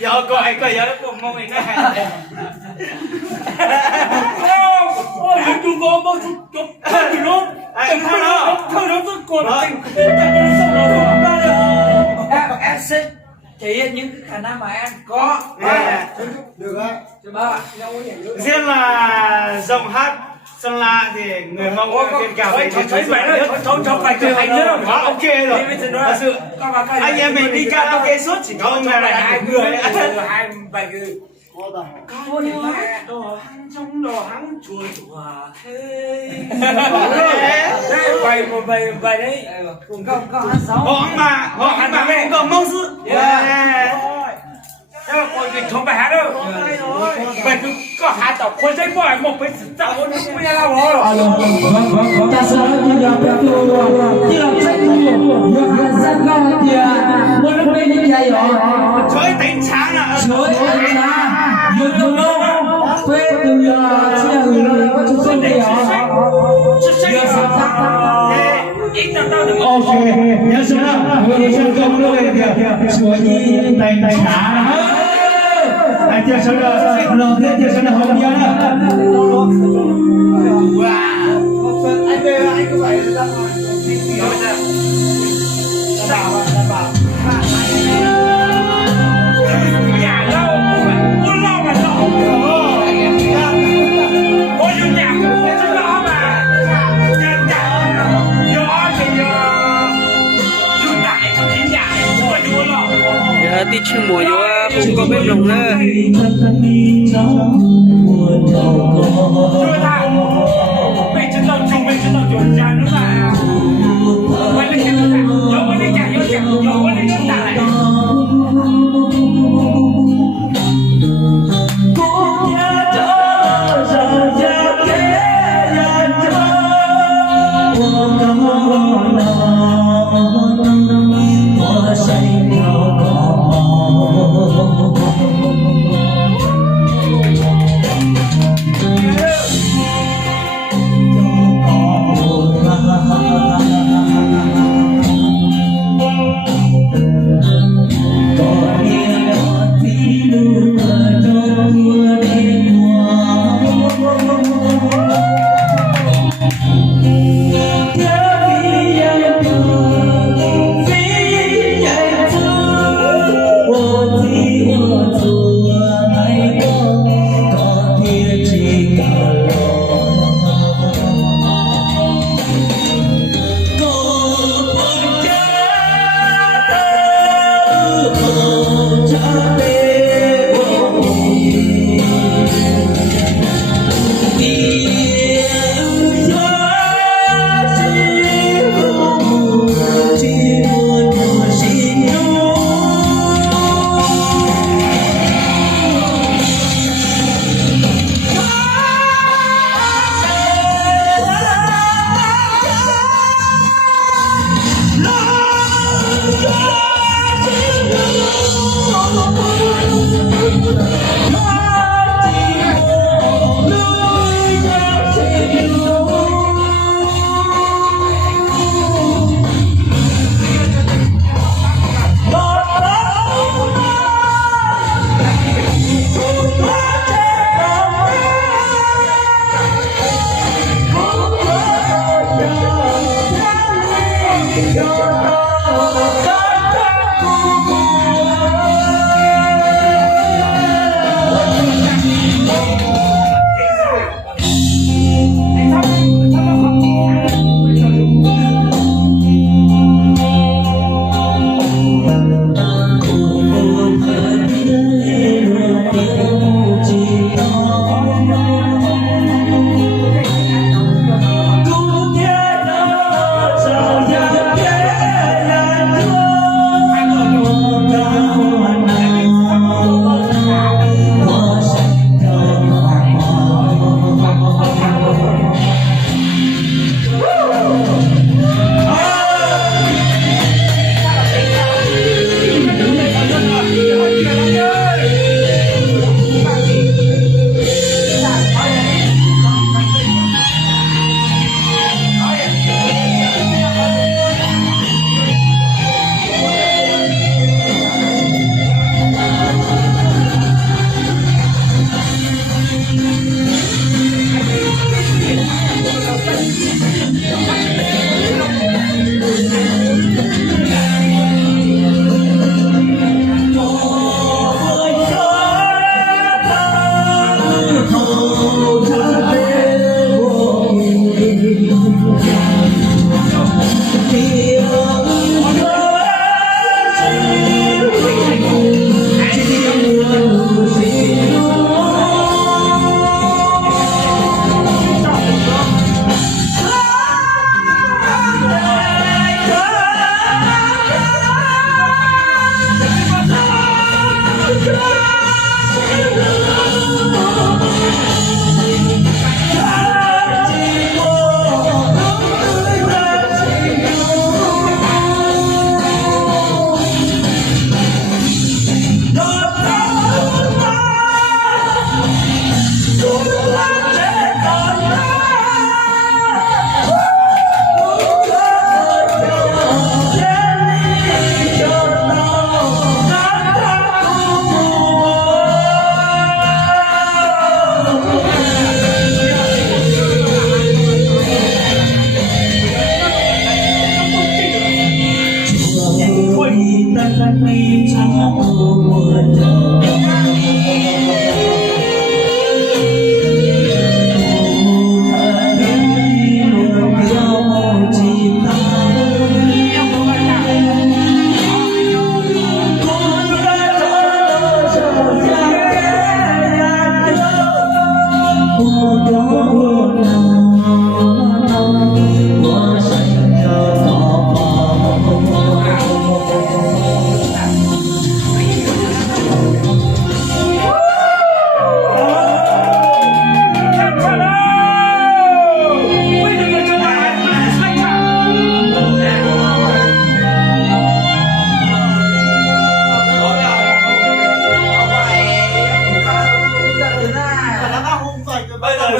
giờ coi coi giờ nó còn mong này nè ôi chúng con bao chút chút luôn anh thằng đó tôi còn em sẽ thể hiện những cái khả năng mà em có. Được đấy. riêng là giọng hát Sơn La thì người Mông kiên cào thì thấy vậy đó, cháu phải thực hành nữa rồi. Ok rồi. Thật sự anh em mình đi karaoke suốt chỉ có ông này hai người, hai bài người. Có nhớ đồ hăng trong đồ hăng chuột hòa thế. Bài một bài đấy. Có hát sáu. họ ăn mà cũng còn mong sự. Thế mà còn dịch không phải hát đâu. Bài cứ có hát tao khối giấy bỏi một cái sự tạo nó không biết đâu rồi. Ta sẽ đi làm cái đồ đi làm sách nhiều việc rất lo tiền muốn lúc đây như vậy rồi chơi đánh sáng à chơi đánh sáng nhiều nhiều lâu quê từ giờ chia người có chút sinh đi hả chưa sáng tác ok nhớ chưa người chân công đâu về kìa chúa nhi tay tay đá anh chưa sao đâu lòng thế chưa sao đâu không nhớ anh về anh cứ phải ra thôi. Nhà đâu muốn lo mà lo có nhiều nhà cũng rất lo mà nhà gió thì chúng đại trong chín nhà mua mua lo giờ tí chung mùa vô cũng có bếp lồng nữa chưa ta bây giờ tao chung bây giờ tao chuẩn ra nữa mà quay lên cái này gió quay lên nhà gió quay lên chúng ta lại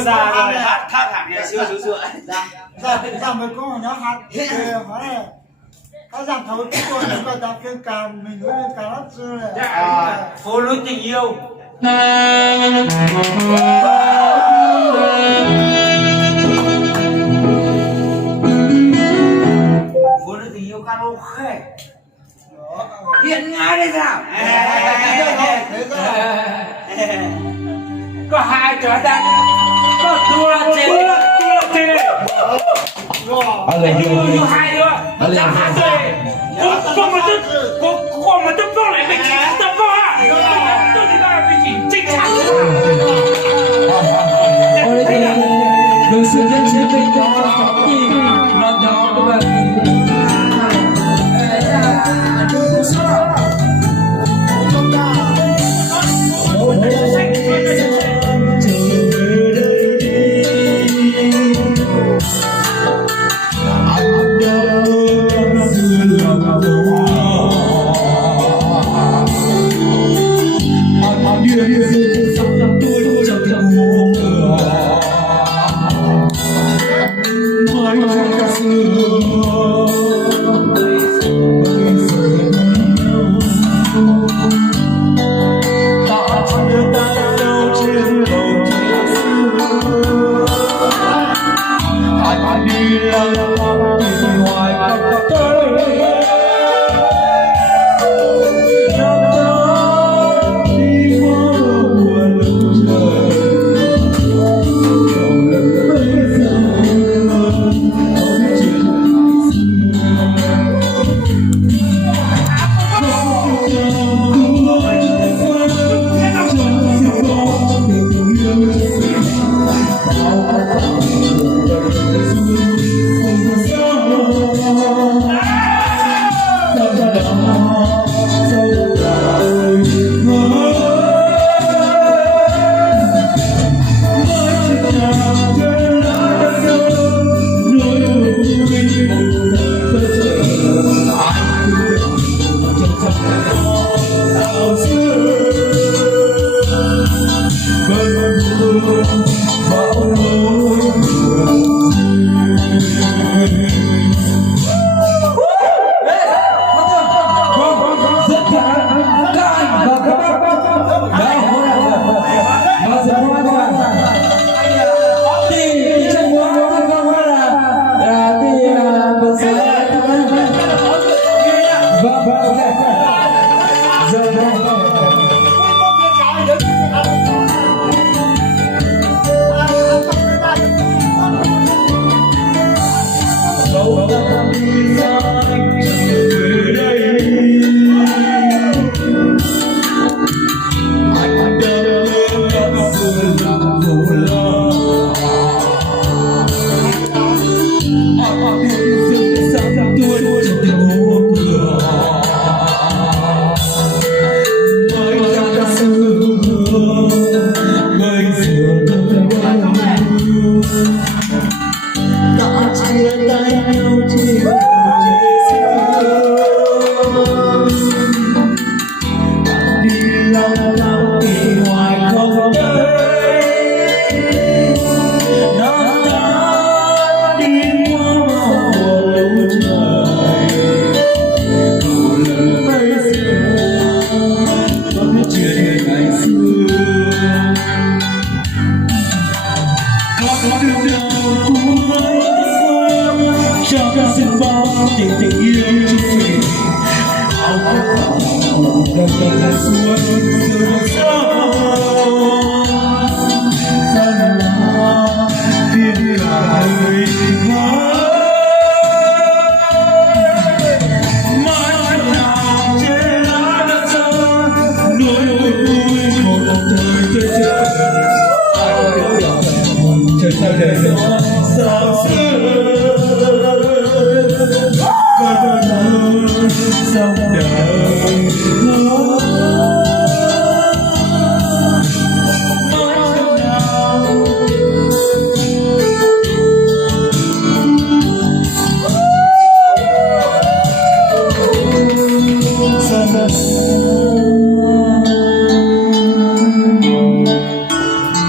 già rồi hát khác hẳn ngày xưa chú rượi. Rằng mới có nó hát hỏi có rằng thấu cái cô nó có đọc cái càn mình nói càn hát xưa này. Phố núi tình yêu. Phố núi tình yêu karaoke. Hiện ngay đây nào. Có hai trở đang có tua chế. Có hai đứa. Đang hát rồi. Cô mà tôi vô lại với chị tôi vô à. Tôi thì nói với chị chính xác. Ôi thì được sự dân chiến binh đó có gì nó đó các bạn.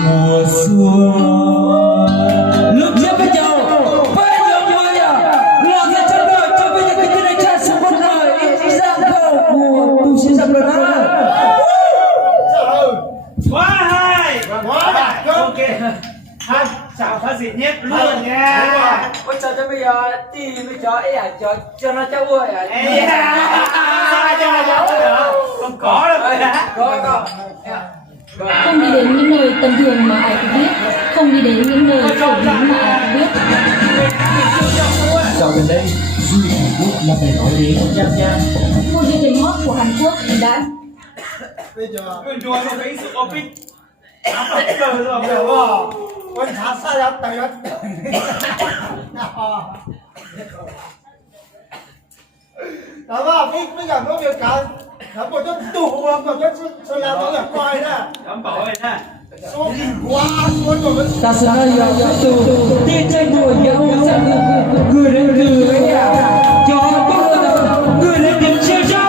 mùa xuân ok hai chào phát dịch nhất luôn nha. Ôi trời cho bây giờ đi với chó ấy à, cho nó cháu ơi à. Sao cho cháu hả? Không có đâu. Có. Không đi đến những nơi tầm thường mà ai cũng biết, không đi đến những nơi phổ biến mà ai cũng biết. Dạo gần đây, du lịch Hàn Quốc là phải nói đến Nha Trang. Một địa điểm hot của Hàn Quốc đã bây giờ Mình đùa nó cái sự open. Áp đặt cờ rồi hiểu không? con thả xa ra tay đó đó là bây giờ có việc cả là một cái tủ một cái sự làm nó là coi nè Đảm bảo rồi nè. số quá số rồi Ta sẽ nói từ tiên trên đùa nhau người đến từ ấy à, cho người đến điểm siêu trong.